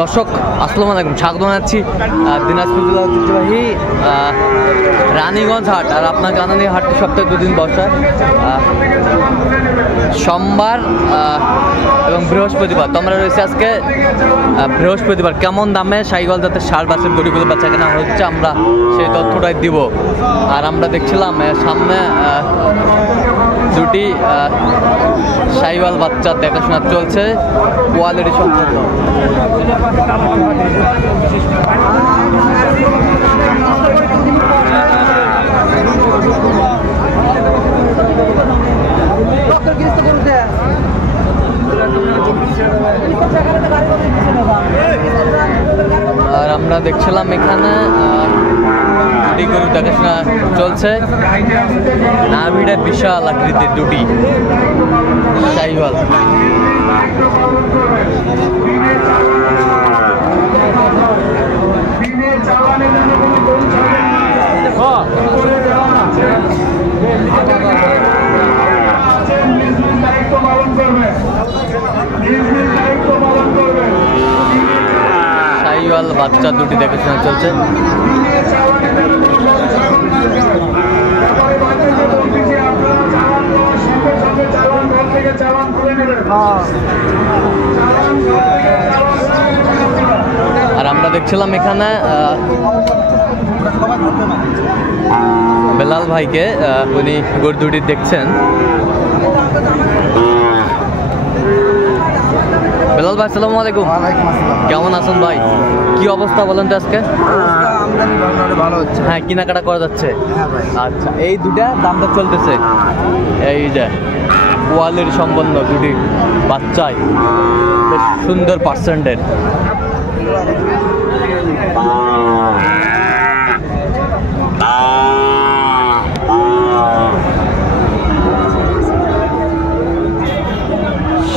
দর্শক আসসালামু আলাইকুম, স্বাগত জানাচ্ছি দিনাজপুর জেলা ঐতিহ্যবাহী রানীগঞ্জ হাট। আর আপনার জানেন এই হাটটি সপ্তাহে দুদিন বসে, সোমবার এবং বৃহস্পতিবার। তো আমরা রয়েছে আজকে বৃহস্পতিবার। কেমন দামে শাহিওয়াল জাতের ষাঁড় বাছুর গরুগুলো বেচা কেনা হচ্ছে আমরা সেই তথ্যটাই দিব। আর আমরা দেখছিলাম সামনে দুটি শাহিওয়াল বাচ্চা দেখাশোনা চলছে, কোয়ালিটি সম্পূর্ণ। আর আমরা দেখছিলাম এখানে দুটি গরু দেখাশোনা চলছে। নাভিটা বিশাল আকৃতির দুটি শাহিওয়াল। শাহিওয়াল বাচ্চা দুটি দেখাশোনা চলছে। আর আমরা দেখছিলাম এখানে বেলাল ভাইকে, উনি গরু দুটি দেখছেন। বেলাল ভাই আসসালামু আলাইকুম। কেমন আছেন ভাই? কি অবস্থা বলেন তো আজকে? ভালো হচ্ছে, হ্যাঁ কেনাকাটা করা যাচ্ছে। আচ্ছা, এই দুটা দামটা চলতেছে। এই যে কোয়ালিটি সম্পন্ন দুটি বাচ্চাই, বেশ সুন্দর পার্সেন্টের।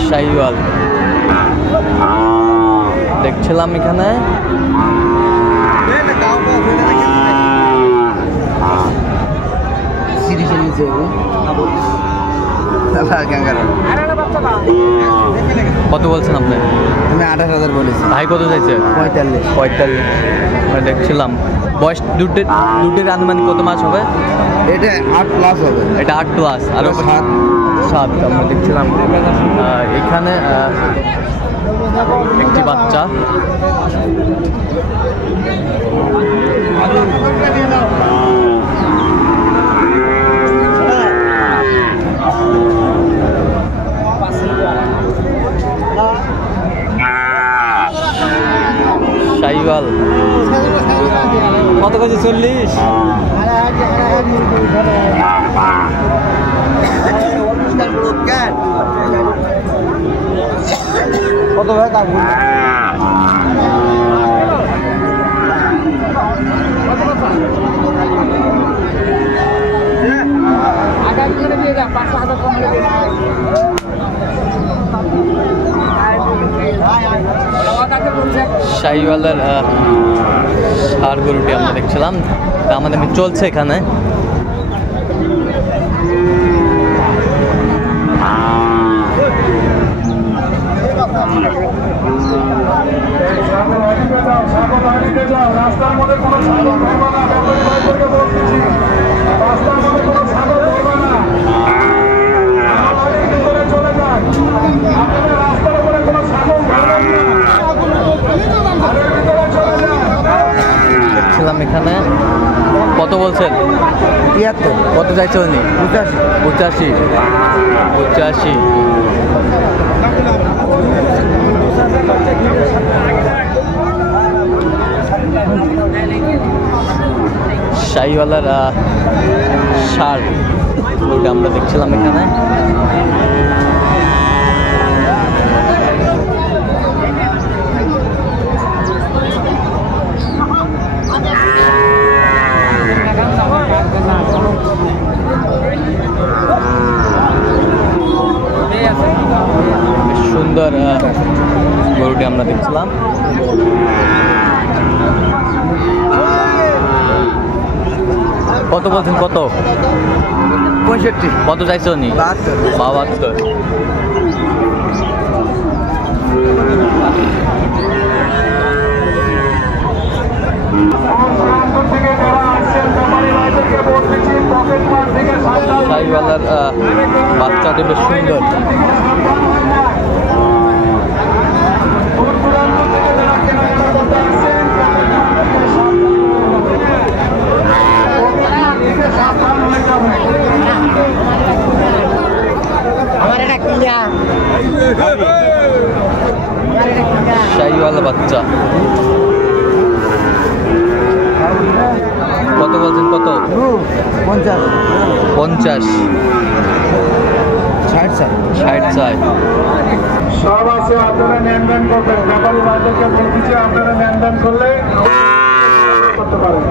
শাহিওয়াল দেখছিলাম এখানে। কত বলছেন আপনি? আমি 28,000 বলেছি। ভাই কত চাইছে? 45। দেখছিলাম বয়স দুটির আনুমানিক কত মাস হবে? এটা 8+ হবে। এটা 8+, আর 7। আমরা দেখছিলাম এখানে একটি বাচ্চা। শাহিওয়াল কত কাছে? 40। কত ভাই কাকু? শাহিওয়ালের ষাঁড় গরুটি আমরা দেখছিলাম, আমাদের চলছে এখানে। রাস্তার মধ্যে কোনো ছাগল ধরবা না, বলতেছি রাস্তার মধ্যে কোনো ছাগল ধরবা না, চলে যায়। রাস্তার উপরে কোনো ছাগল ধরবেন না, দেখছিলাম এখানে। কত বলছেন? 73। কত চাইছে উনি? 85। শাহিওয়ালার ষাঁড় ওইটা আমরা দেখছিলাম এখানে। সুন্দর গরুটি আমরা দেখছিলাম। কত বলছেন? কত? 65। কত চাইছে উনি? 72। শাহিওয়ালার বাচ্চাটি বেশ সুন্দর। শাহিওয়ালা বাচ্চা কত বলছেন? কত? 50 50 60 60 চাই। সব আছে, আপনারা লেনদেন করবেন। ব্যাপারী ভাইদেরকে বলছি আপনারা লেনদেন করলে করতে পারেন।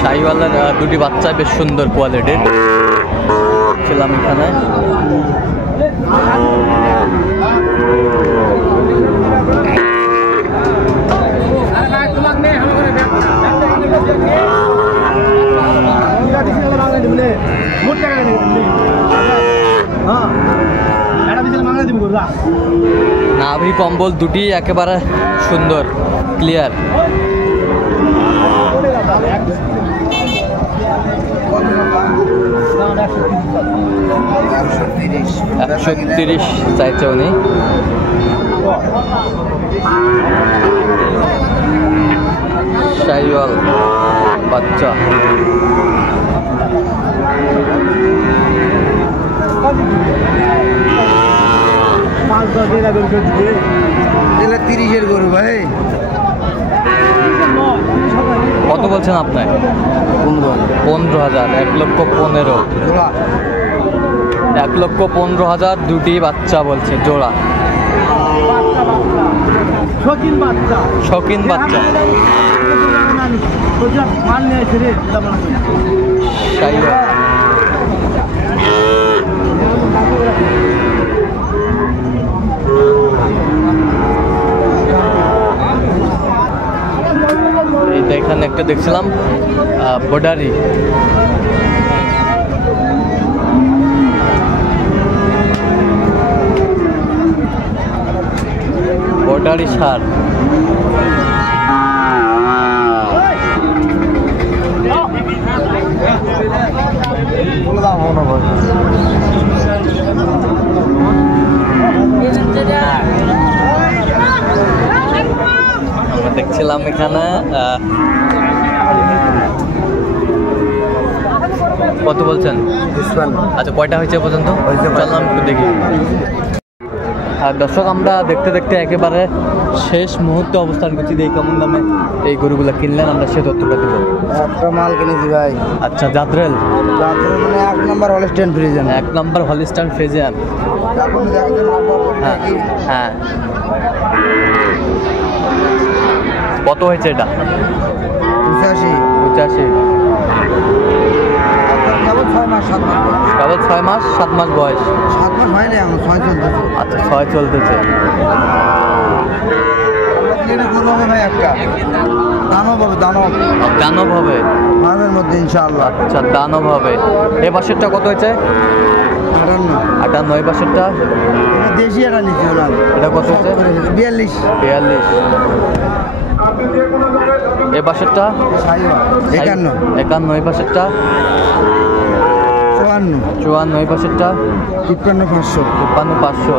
শাহিওয়ালার দুটি বাচ্চা বেশ সুন্দর কোয়ালিটির ছিলাম এখানে। নাভি কম্বল দুটি একেবারে সুন্দর, ক্লিয়ার। $130 চাইছে উনি। শাহিওয়াল বাচ্চা এগুলো 30-এর গরু ভাই। কত বলছেন আপনি? 15,000। 1,15,000। জোড়া 1,15,000 দুটি বাচ্চা বলছে জোড়া। শৌখিন বাচ্চা শাহিওয়াল। এইটা এখানে একটা দেখছিলাম বর্ডারি। বর্ডারি সার আমরা দেখছিলাম এখানে। কত বলছেন? আচ্ছা, কয়টা হয়েছে পর্যন্ত? চললাম একটু দেখি। আর দর্শক, আমরা দেখতে দেখতে একেবারে শেষ মুহূর্তে অবস্থান করছি। এই কেমন দামে এই গরুগুলো কিনলেন আমরা সে তথ্যটা দেবো। একটা মাল কিনেছি ভাই। আচ্ছা, জাদ্রেল মানে 1 নম্বর হলস্টাইন ফ্রিজিয়ান। 1 নম্বর হলিস্টাইন ফ্রিজিয়ান। হ্যাঁ হ্যাঁ। কত হয়েছে এটা? 85। কেবল 6 মাস 7 মাস। কেবল 6 মাস 7 মাস বয়স। 7 মাস হয়নি এখন, 6 চলতেছে। আচ্ছা, 6 চলতেছে। গরু হবে ভাই একটা। দানব হবে, দানব। দানব হবে মাঝের মধ্যে ইনশাআল্লাহ। আচ্ছা, দানব হবে। এ পাশেরটা কত হয়েছে? 58। এই পাশেরটা দেশি এটা নিচ্ছি ওনার। এটা কত হচ্ছে? 42। এ পাশেরটা 51। 51। এই পাশেরটা 54। এই পাশেরটা 53,500। 53,500।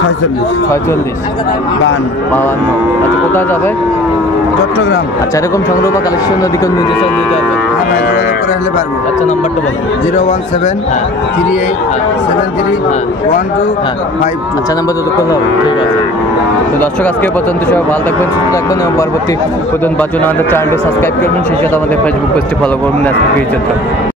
46। 46। 52। আচ্ছা, কোথায় যাবে? চট্টগ্রাম। আচ্ছা, এরকম সংগ্রহ বা কালেকশন দিকে নির্দেশন দিতে হবে। হ্যাঁ ভাই, যোগাযোগ করে আসলে পারবো। আচ্ছা, নাম্বারটা বলো। 01738731252। আচ্ছা, নাম্বার যত করলে হবে। ঠিক আছে। তো দর্শক, আজকে পর্যন্ত সবাই ভালো থাকবেন, সুস্থ থাকবেন এবং পরবর্তী পর্যন্ত পাওয়ার জন্য আমাদের চ্যানেলটি সাবস্ক্রাইব করবেন। সেই সাথে আমাদের ফেসবুক পেজটি ফলো করবেন। আজকে